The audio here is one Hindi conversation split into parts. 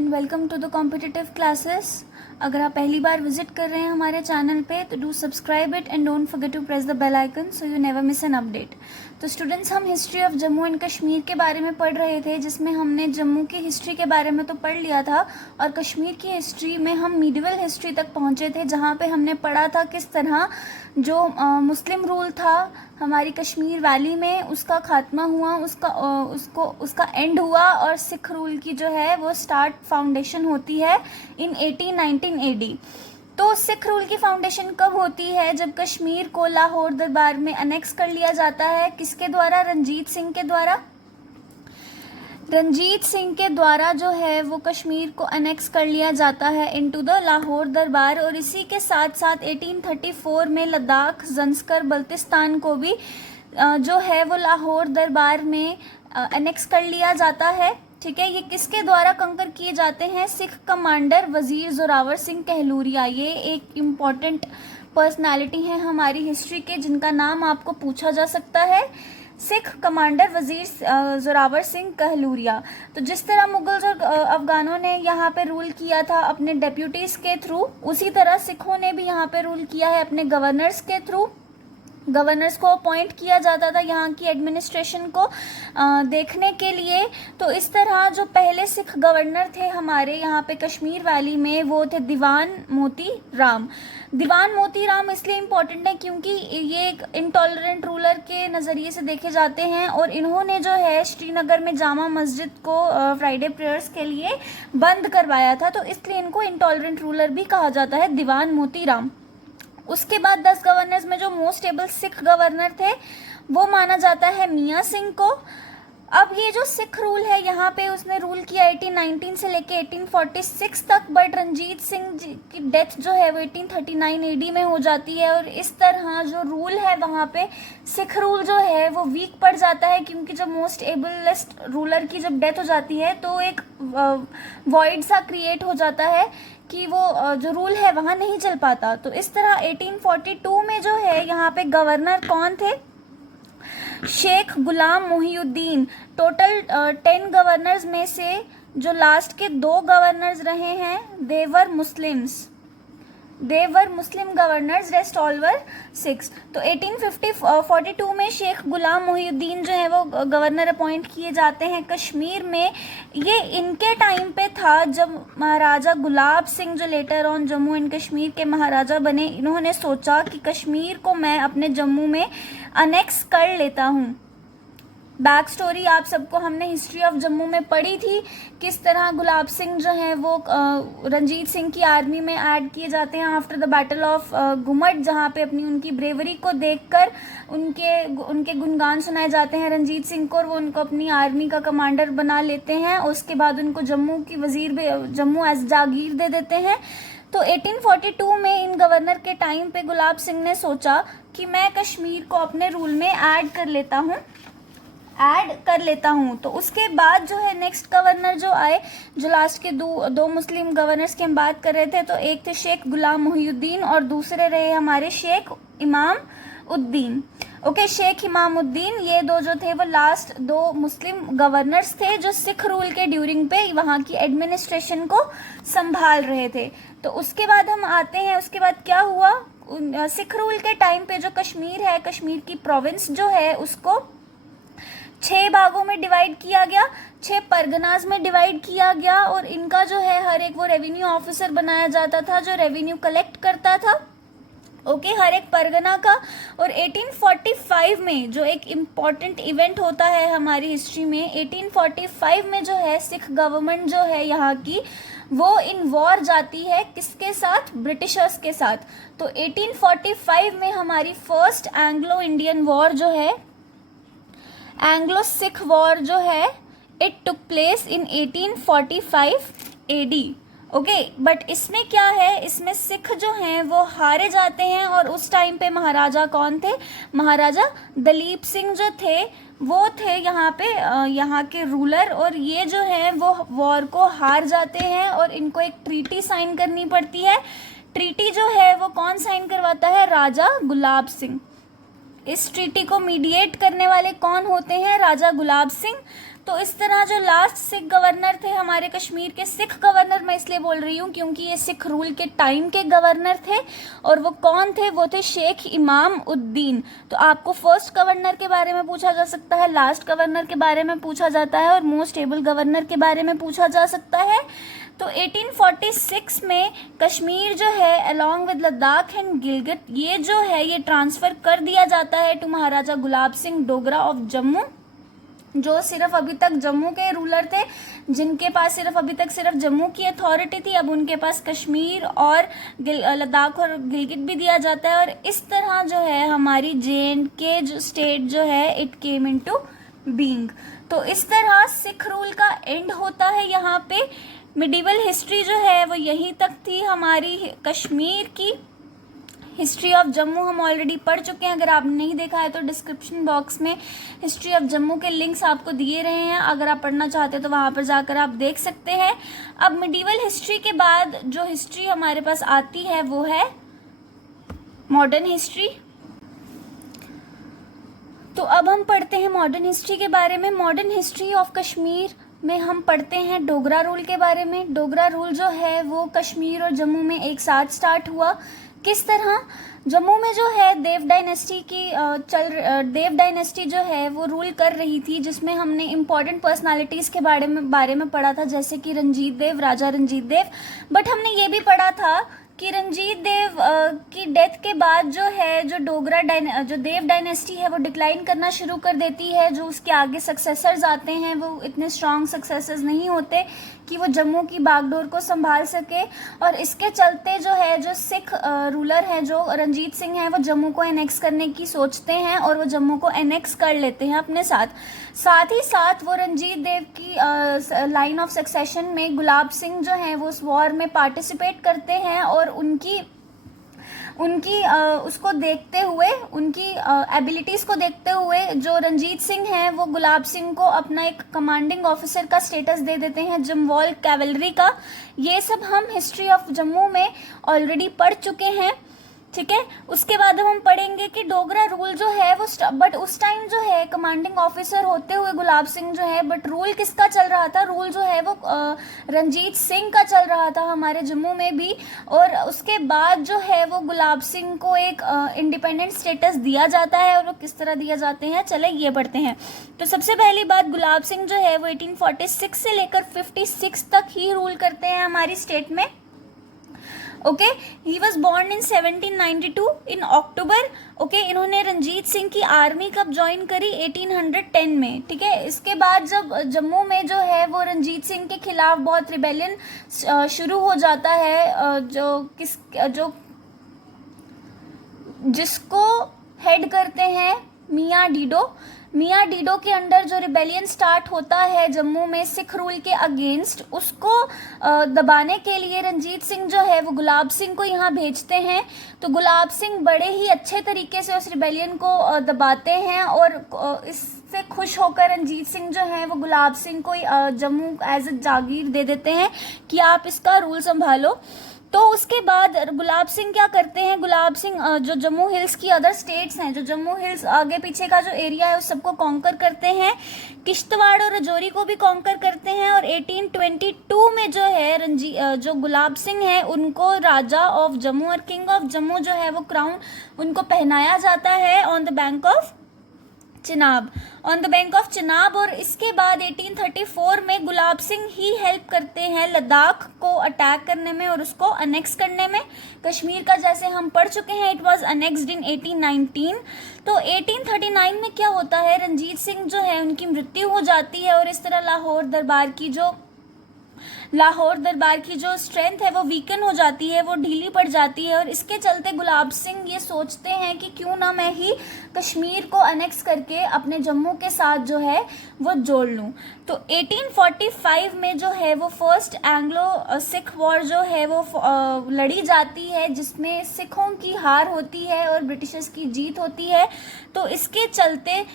And welcome to the competitive classes. अगर आप पहली बार विजिट कर रहे हैं हमारे चैनल पे तो do subscribe it and don't forget to press the bell icon so you never miss an update. तो स्टूडेंट्स, हम history of Jammu and Kashmir के बारे में पढ़ रहे थे, जिसमें हमने जम्मू की हिस्ट्री के बारे में तो पढ़ लिया था और कश्मीर की हिस्ट्री में हम मिडिवल हिस्ट्री तक पहुंचे थे, जहां पे हमने पढ़ा था किस तरह जो मुस्लिम रूल था हमारी कश्मीर वैली में उसका खात्मा हुआ, उसका एंड हुआ और सिख रूल की जो है वो स्टार्ट फाउंडेशन होती है इन 1819 एडी। तो सिख रूल की फाउंडेशन कब होती है? जब कश्मीर को लाहौर दरबार में अनेक्स कर लिया जाता है। किसके द्वारा? रंजीत सिंह के द्वारा। रंजीत सिंह के द्वारा जो है वो कश्मीर को अनेक्स कर लिया जाता है इनटू द लाहौर दरबार। और इसी के साथ साथ 1834 में लद्दाख, ज़ंस्कर, बल्तिस्तान को भी जो है वो लाहौर दरबार में अनेक्स कर लिया जाता है। ठीक है, ये किसके द्वारा कंकर किए जाते हैं? सिख कमांडर वजीर जोरावर सिंह कहलूरिया। ये एक इम्पॉर्टेंट पर्सनालिटी है हमारी हिस्ट्री के, जिनका नाम आपको पूछा जा सकता है। सिख कमांडर वजीर जोरावर सिंह कहलूरिया। तो जिस तरह मुगल्स और अफगानों ने यहाँ पे रूल किया था अपने डेप्यूटीज के थ्रू, उसी तरह सिखों ने भी यहाँ पे रूल किया है अपने गवर्नर्स के थ्रू। गवर्नर्स को अपॉइंट किया जाता था यहाँ की एडमिनिस्ट्रेशन को देखने के लिए। तो इस तरह जो पहले सिख गवर्नर थे हमारे यहाँ पे कश्मीर वैली में, वो थे दीवान मोती राम। दीवान मोती राम इसलिए इम्पोर्टेंट है क्योंकि ये एक इंटॉलरेंट रूलर के नज़रिए से देखे जाते हैं और इन्होंने जो है श्रीनगर में जामा मस्जिद को फ्राइडे प्रेयर्स के लिए बंद करवाया था, तो इसलिए इनको इंटॉलरेंट रूलर भी कहा जाता है, दीवान मोती राम। उसके बाद 10 गवर्नर्स में जो मोस्ट एबल सिख गवर्नर थे वो माना जाता है मियाँ सिंह को। अब ये जो सिख रूल है यहाँ पे उसने रूल किया 1819 से लेके 1846 तक, बट रंजीत सिंह जी की डेथ जो है वो 1839 एडी में हो जाती है। और इस तरह जो रूल है वहाँ पे सिख रूल जो है वो वीक पड़ जाता है, क्योंकि जब मोस्ट एबलेस्ट रूलर की जब डेथ हो जाती है तो एक वॉइड सा क्रिएट हो जाता है कि वो जो रूल है वहाँ नहीं चल पाता। तो इस तरह 1842 में जो है यहाँ पे गवर्नर कौन थे? शेख गुलाम मोहिउद्दीन। टोटल 10 गवर्नर्स में से जो लास्ट के 2 गवर्नर्स रहे हैं they were Muslim governors, rest all were Sikhs. तो 1842 में शेख गुलाम मोहिउद्दीन जो है वो गवर्नर अपॉइंट किए जाते हैं कश्मीर में। ये इनके टाइम पे था जब महाराजा गुलाब सिंह जो later on Jammu and Kashmir के महाराजा बने, इन्होंने सोचा कि कश्मीर को मैं अपने जम्मू में अनेक्स कर लेता हूँ। बैक स्टोरी आप सबको हमने हिस्ट्री ऑफ जम्मू में पढ़ी थी, किस तरह गुलाब सिंह जो हैं वो रंजीत सिंह की आर्मी में ऐड किए जाते हैं आफ्टर द बैटल ऑफ गुमट, जहाँ पे अपनी उनकी ब्रेवरी को देखकर उनके गुणगान सुनाए जाते हैं रंजीत सिंह को, और वो उनको अपनी आर्मी का कमांडर बना लेते हैं। उसके बाद उनको जम्मू की जम्मू एज जागीर दे देते हैं। तो 1842 में इन गवर्नर के टाइम पे गुलाब सिंह ने सोचा कि मैं कश्मीर को अपने रूल में ऐड कर लेता हूँ। तो उसके बाद जो है नेक्स्ट गवर्नर जो आए, जो लास्ट के दो मुस्लिम गवर्नर्स की हम बात कर रहे थे, तो एक थे शेख गुलाम मोहिउद्दीन और दूसरे रहे हमारे शेख इमाम उद्दीन। ओके, शेख इमाम उद्दीन, ये दो जो थे वो लास्ट 2 मुस्लिम गवर्नर्स थे जो सिख रूल के ड्यूरिंग पे वहाँ की एडमिनिस्ट्रेशन को संभाल रहे थे। तो उसके बाद हम आते हैं, उसके बाद क्या हुआ? सिख रूल के टाइम पे जो कश्मीर है, कश्मीर की प्रोविंस जो है उसको 6 भागों में डिवाइड किया गया, 6 परगनाज में डिवाइड किया गया, और इनका जो है हर एक वो रेवेन्यू ऑफिसर बनाया जाता था जो रेवेन्यू कलेक्ट करता था, ओके, हर एक परगना का। और 1845 में जो एक इम्पॉर्टेंट इवेंट होता है हमारी हिस्ट्री में, 1845 में जो है सिख गवर्नमेंट जो है यहाँ की वो इन वॉर जाती है किसके साथ? ब्रिटिशर्स के साथ। तो 1845 में हमारी फर्स्ट एंग्लो इंडियन वॉर जो है, एंग्लो सिख वॉर जो है, it took place in 1845 AD. Okay, but इसमें क्या है, इसमें सिख जो हैं वो हारे जाते हैं। और उस टाइम पे महाराजा कौन थे? महाराजा दलीप सिंह जो थे वो थे यहाँ पे यहाँ के रूलर, और ये जो है वो वॉर को हार जाते हैं और इनको एक ट्रीटी साइन करनी पड़ती है। ट्रीटी जो है वो कौन साइन करवाता है? राजा गुलाब सिंह। इस ट्रीटी को मीडिएट करने वाले कौन होते हैं? राजा गुलाब सिंह। तो इस तरह जो लास्ट सिख गवर्नर थे हमारे कश्मीर के, सिख गवर्नर मैं इसलिए बोल रही हूँ क्योंकि ये सिख रूल के टाइम के गवर्नर थे, और वो कौन थे, वो थे शेख इमाम उद्दीन। तो आपको फर्स्ट गवर्नर के बारे में पूछा जा सकता है, लास्ट गवर्नर के बारे में पूछा जाता है, और मोस्ट एबल गवर्नर के बारे में पूछा जा सकता है। तो 1846 में कश्मीर जो है along with Ladakh and Gilgit, ये जो है ये ट्रांसफ़र कर दिया जाता है टू महाराजा गुलाब सिंह डोगरा ऑफ जम्मू, जो सिर्फ अभी तक जम्मू के रूलर थे, जिनके पास सिर्फ अभी तक सिर्फ जम्मू की अथॉरिटी थी। अब उनके पास कश्मीर और लद्दाख और गिलगित भी दिया जाता है, और इस तरह जो है हमारी JNK जो स्टेट जो है इट केम इनटू बीइंग। तो इस तरह सिख रूल का एंड होता है यहाँ पे। मिडिवल हिस्ट्री जो है वो यहीं तक थी। हमारी कश्मीर की हिस्ट्री ऑफ जम्मू हम ऑलरेडी पढ़ चुके हैं। अगर आपने नहीं देखा है तो डिस्क्रिप्शन बॉक्स में हिस्ट्री ऑफ जम्मू के लिंक्स आपको दिए रहे हैं, अगर आप पढ़ना चाहते हो तो वहाँ पर जाकर आप देख सकते हैं। अब मिडिवल हिस्ट्री के बाद जो हिस्ट्री हमारे पास आती है वो है मॉडर्न हिस्ट्री। तो अब हम पढ़ते हैं मॉडर्न हिस्ट्री के बारे में। मॉडर्न हिस्ट्री ऑफ कश्मीर में हम पढ़ते हैं डोगरा रूल के बारे में। डोगरा रूल जो है वो कश्मीर और जम्मू में एक साथ स्टार्ट हुआ। किस तरह? जम्मू में जो है देव डायनेस्टी जो है वो रूल कर रही थी, जिसमें हमने इम्पॉर्टेंट पर्सनालिटीज़ के बारे में पढ़ा था, जैसे कि रंजीत देव, राजा रंजीत देव। बट हमने ये भी पढ़ा था कि रंजीत देव की डेथ के बाद जो है जो जो देव डायनेस्टी है वो डिक्लाइन करना शुरू कर देती है। जो उसके आगे सक्सेसर्स आते हैं वो इतने स्ट्रॉन्ग सक्सेसर्स नहीं होते कि वो जम्मू की बागडोर को संभाल सके, और इसके चलते जो है जो सिख रूलर हैं जो रंजीत सिंह हैं वो जम्मू को एनेक्स करने की सोचते हैं, और वो जम्मू को एनेक्स कर लेते हैं अपने साथ। साथ ही साथ वो रंजीत देव की लाइन ऑफ सक्सेशन में गुलाब सिंह जो हैं वो उस वॉर में पार्टिसिपेट करते हैं, और उनकी उसको देखते हुए, उनकी एबिलिटीज़ को देखते हुए जो रंजीत सिंह हैं वो गुलाब सिंह को अपना एक कमांडिंग ऑफिसर का स्टेटस दे देते हैं, जम्वाल कैवलरी का। ये सब हम हिस्ट्री ऑफ जम्मू में ऑलरेडी पढ़ चुके हैं, ठीक है। उसके बाद हम पढ़ेंगे कि डोगरा रूल जो है वो बट उस टाइम जो है कमांडिंग ऑफिसर होते हुए गुलाब सिंह जो है, बट रूल किसका चल रहा था? रूल जो है वो रंजीत सिंह का चल रहा था हमारे जम्मू में भी। और उसके बाद जो है वो गुलाब सिंह को एक इंडिपेंडेंट स्टेटस दिया जाता है, और वो किस तरह दिया जाते हैं चले ये पढ़ते हैं। तो सबसे पहली बात, गुलाब सिंह जो है वो 1846 से लेकर 56 तक ही रूल करते हैं हमारी स्टेट में। Okay, he was born in 1792 in October. Okay, इन्होंने रंजीत सिंह की आर्मी कब ज्वाइन करी? 1810 में, ठीक है। इसके बाद जब जम्मू में जो है वो रंजीत सिंह के खिलाफ बहुत रिबेलियन शुरू हो जाता है, जिसको हेड करते हैं मियाँ डीडो के अंडर जो रिबेलियन स्टार्ट होता है जम्मू में सिख रूल के अगेंस्ट, उसको दबाने के लिए रंजीत सिंह जो है वो गुलाब सिंह को यहाँ भेजते हैं। तो गुलाब सिंह बड़े ही अच्छे तरीके से उस रिबेलियन को दबाते हैं, और इससे खुश होकर रंजीत सिंह जो है वो गुलाब सिंह को जम्मू एज ए जागीर दे देते हैं कि आप इसका रूल संभालो। तो उसके बाद गुलाब सिंह क्या करते हैं? गुलाब सिंह जो जम्मू हिल्स की अदर स्टेट्स हैं, जो जम्मू हिल्स आगे पीछे का जो एरिया है उस सबको कॉन्कर करते हैं, किश्तवाड़ और रजौरी को भी कॉन्कर करते हैं। और 1822 में जो है जो गुलाब सिंह है उनको राजा ऑफ जम्मू और किंग ऑफ जम्मू जो है वो क्राउन उनको पहनाया जाता है on the bank of Chenab. और इसके बाद 1834 में गुलाब सिंह ही हेल्प करते हैं लद्दाख को अटैक करने में और उसको अनेक्स करने में। कश्मीर का जैसे हम पढ़ चुके हैं, इट वाज अनेक्स्ड इन 1819। तो 1839 में क्या होता है, रंजीत सिंह जो है उनकी मृत्यु हो जाती है, और इस तरह लाहौर दरबार की जो स्ट्रेंथ है वो वीकन हो जाती है, वो ढीली पड़ जाती है। और इसके चलते गुलाब सिंह ये सोचते हैं कि क्यों ना मैं ही कश्मीर को अनेक्स करके अपने जम्मू के साथ जो है वो जोड़ लूँ। तो 1845 में जो है वो फर्स्ट एंग्लो सिख वॉर जो है वो लड़ी जाती है, जिसमें सिखों की हार होती है और ब्रिटिशर्स की जीत होती है। तो इसके चलते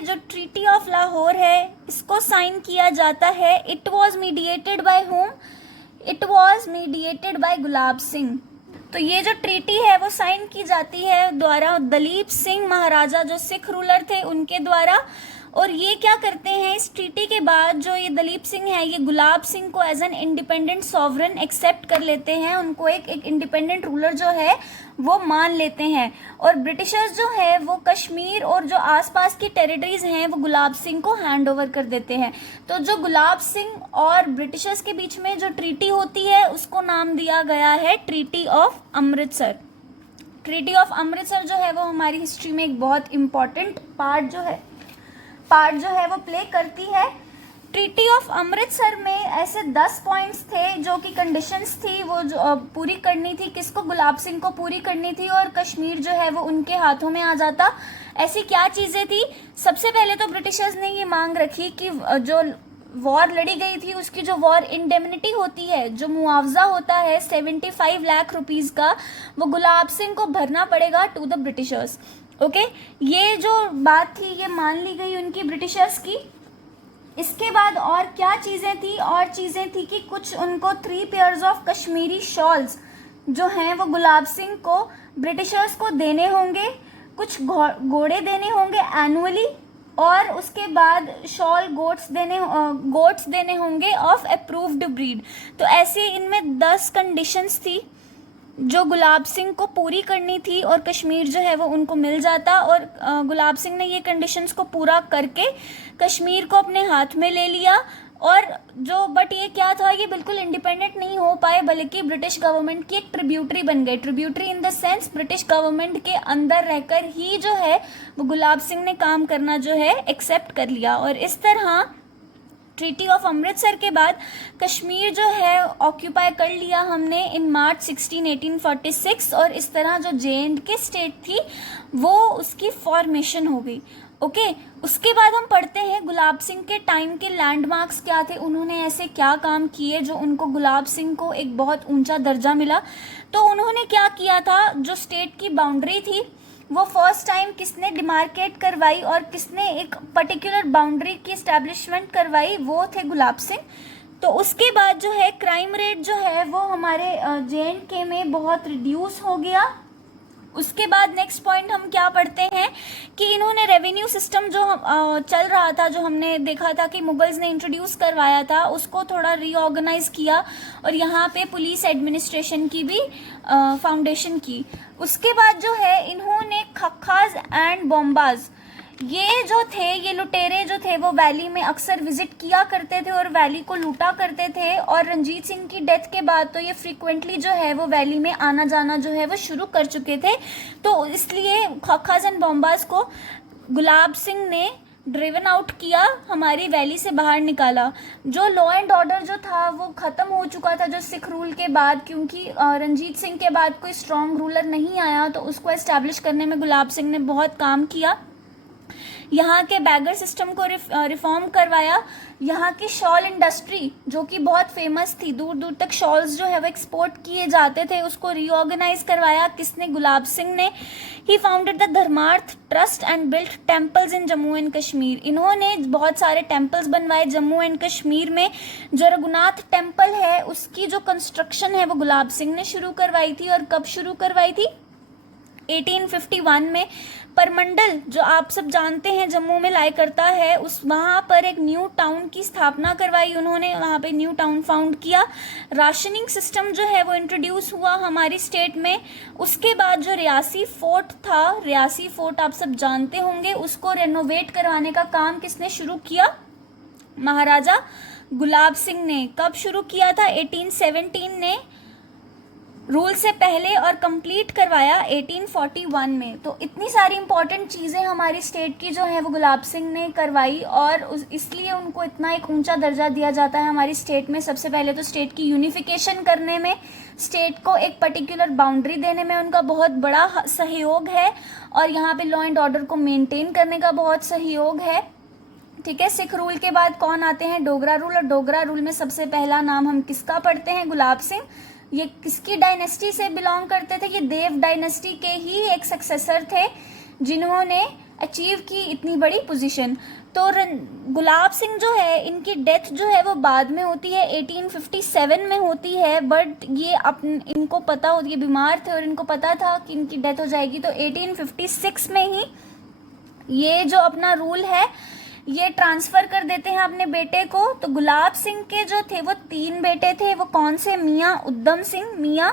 जो ट्रीटी ऑफ लाहौर है इसको साइन किया जाता है। It was mediated by Gulab Singh. तो ये जो ट्रीटी है वो साइन की जाती है द्वारा दलीप सिंह महाराजा, जो सिख रूलर थे, उनके द्वारा। और ये क्या करते हैं, इस ट्रीटी के बाद जो ये दलीप सिंह है, ये गुलाब सिंह को as an independent sovereign accept कर लेते हैं, उनको एक इंडिपेंडेंट रूलर जो है वो मान लेते हैं। और ब्रिटिशर्स जो है वो कश्मीर और जो आसपास की टेरिटरीज हैं वो गुलाब सिंह को हैंड ओवर कर देते हैं। तो जो गुलाब सिंह और ब्रिटिशर्स के बीच में जो ट्रीटी होती है उसको नाम दिया गया है treaty of Amritsar. Treaty of Amritsar जो है वो हमारी हिस्ट्री में एक बहुत इंपॉर्टेंट पार्ट जो है वो प्ले करती है। ट्रीटी ऑफ अमृतसर में ऐसे 10 पॉइंट्स थे जो कि कंडीशंस थी वो जो पूरी करनी थी, किसको, गुलाब सिंह को पूरी करनी थी, और कश्मीर जो है वो उनके हाथों में आ जाता। ऐसी क्या चीज़ें थी? सबसे पहले तो ब्रिटिशर्स ने ये मांग रखी कि जो वॉर लड़ी गई थी उसकी जो वॉर इंडेमनिटी होती है, जो मुआवजा होता है 75 लाख रुपीज़ का, वो गुलाब सिंह को भरना पड़ेगा टू द ब्रिटिशर्स। ओके, ये जो बात थी ये मान ली गई उनकी ब्रिटिशर्स की। इसके बाद और क्या चीज़ें थी? और चीज़ें थी कि कुछ उनको 3 पेयर्स ऑफ कश्मीरी शॉल्स जो हैं वो गुलाब सिंह को ब्रिटिशर्स को देने होंगे, कुछ घोड़े देने होंगे एनुअली, और उसके बाद शॉल गोट्स देने होंगे ऑफ अप्रूव्ड ब्रीड। तो ऐसे इनमें 10 कंडीशंस थी जो गुलाब सिंह को पूरी करनी थी, और कश्मीर जो है वो उनको मिल जाता। और गुलाब सिंह ने ये कंडीशंस को पूरा करके कश्मीर को अपने हाथ में ले लिया। और बट ये क्या था, ये बिल्कुल इंडिपेंडेंट नहीं हो पाए, बल्कि ब्रिटिश गवर्नमेंट की एक ट्रिब्यूटरी बन गई। Tributary in the sense British government के अंदर रहकर ही जो है वो गुलाब सिंह ने काम करना जो है एक्सेप्ट कर लिया। और इस तरह ट्रीटी ऑफ अमृतसर के बाद कश्मीर जो है ऑक्यूपाई कर लिया हमने इन मार्च 16, 1846, और इस तरह जो JNK स्टेट थी वो उसकी फॉर्मेशन हो गई। ओके, उसके बाद हम पढ़ते हैं गुलाब सिंह के टाइम के लैंडमार्क्स क्या थे, उन्होंने ऐसे क्या काम किए जो उनको गुलाब सिंह को एक बहुत ऊंचा दर्जा मिला। तो उन्होंने क्या किया था, जो स्टेट की बाउंड्री थी वो फर्स्ट टाइम किसने डिमार्केट करवाई और किसने एक पर्टिकुलर बाउंड्री की एस्टैब्लिशमेंट करवाई, वो थे गुलाब सिंह। तो उसके बाद जो है क्राइम रेट जो है वो हमारे JNK में बहुत रिड्यूस हो गया। उसके बाद नेक्स्ट पॉइंट हम क्या पढ़ते हैं कि इन्होंने रेवेन्यू सिस्टम जो चल रहा था, जो हमने देखा था कि मुगल्स ने इंट्रोड्यूस करवाया था, उसको थोड़ा रीऑर्गेनाइज किया और यहाँ पे पुलिस एडमिनिस्ट्रेशन की भी फाउंडेशन की। उसके बाद जो है इन्होंने खक्खाज एंड बॉम्बाज, ये जो थे, ये लुटेरे जो थे वो वैली में अक्सर विजिट किया करते थे और वैली को लूटा करते थे। और रंजीत सिंह की डेथ के बाद तो ये फ्रीक्वेंटली जो है वो वैली में आना जाना जो है वो शुरू कर चुके थे। तो इसलिए खक्खाज एंड बॉम्बाज को गुलाब सिंह ने ड्रिवन आउट किया, हमारी वैली से बाहर निकाला। जो लॉ एंड ऑर्डर जो था वो ख़त्म हो चुका था जो सिख रूल के बाद, क्योंकि रंजीत सिंह के बाद कोई स्ट्रॉन्ग रूलर नहीं आया, तो उसको एस्टैब्लिश करने में गुलाब सिंह ने बहुत काम किया। यहाँ के बैगर सिस्टम को रिफॉर्म करवाया। यहाँ की शॉल इंडस्ट्री जो कि बहुत फेमस थी, दूर दूर तक शॉल्स जो है वो एक्सपोर्ट किए जाते थे, उसको रीऑर्गेनाइज करवाया। किसने? गुलाब सिंह ने। ही फाउंडेड द धर्मार्थ trust and built temples in Jammu and Kashmir. इन्होंने बहुत सारे टेम्पल्स बनवाए जम्मू एंड कश्मीर में। जो रघुनाथ टेम्पल है उसकी जो कंस्ट्रक्शन है वो गुलाब सिंह ने शुरू करवाई थी। और कब शुरू करवाई थी? 1851 में। परमंडल जो आप सब जानते हैं जम्मू में लाई करता है, उस वहाँ पर एक न्यू टाउन की स्थापना करवाई उन्होंने, वहाँ पे न्यू टाउन फाउंड किया। राशनिंग सिस्टम जो है वो इंट्रोड्यूस हुआ हमारी स्टेट में। उसके बाद जो रियासी फोर्ट था, रियासी फोर्ट आप सब जानते होंगे, उसको रेनोवेट करवाने का काम किसने शुरू किया? महाराजा गुलाब सिंह ने। कब शुरू किया था? 1817 ने। रूल से पहले और कंप्लीट करवाया 1841 में। तो इतनी सारी इंपॉर्टेंट चीज़ें हमारी स्टेट की जो है वो गुलाब सिंह ने करवाई, और इसलिए उनको इतना एक ऊंचा दर्जा दिया जाता है हमारी स्टेट में। सबसे पहले तो स्टेट की यूनिफिकेशन करने में, स्टेट को एक पर्टिकुलर बाउंड्री देने में उनका बहुत बड़ा सहयोग है, और यहाँ पे लॉ एंड ऑर्डर को मेनटेन करने का बहुत सहयोग है। ठीक है, सिख रूल के बाद कौन आते हैं? डोगरा रूल। और डोगरा रूल में सबसे पहला नाम हम किसका पढ़ते हैं? गुलाब सिंह। ये किसकी डायनेस्टी से बिलोंग करते थे? ये देव डायनेस्टी के ही एक सक्सेसर थे जिन्होंने अचीव की इतनी बड़ी पोजीशन। तो गुलाब सिंह जो है, इनकी डेथ जो है वो बाद में होती है, 1857 में होती है, बट ये इनको पता होती है, बीमार थे और इनको पता था कि इनकी डेथ हो जाएगी, तो 1856 में ही ये जो अपना रूल है ये ट्रांसफ़र कर देते हैं अपने बेटे को। तो गुलाब सिंह के जो थे वो 3 बेटे थे, वो कौन से? मियाँ उद्यम सिंह, मियाँ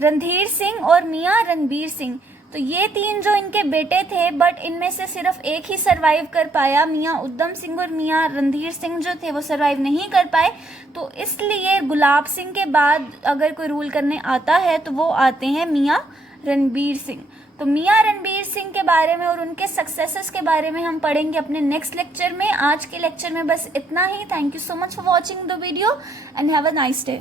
रणधीर सिंह और मियाँ रणबीर सिंह। तो ये 3 जो इनके बेटे थे, बट इनमें से सिर्फ एक ही सरवाइव कर पाया, मियाँ उद्यम सिंह और मियाँ रणधीर सिंह जो थे वो सरवाइव नहीं कर पाए। तो इसलिए गुलाब सिंह के बाद अगर कोई रूल करने आता है तो वो आते हैं मियाँ रणबीर सिंह। तो मियाँ रणबीर सिंह के बारे में और उनके सक्सेसेस के बारे में हम पढ़ेंगे अपने नेक्स्ट लेक्चर में। आज के लेक्चर में बस इतना ही। Thank you so much for watching the video and have a nice day.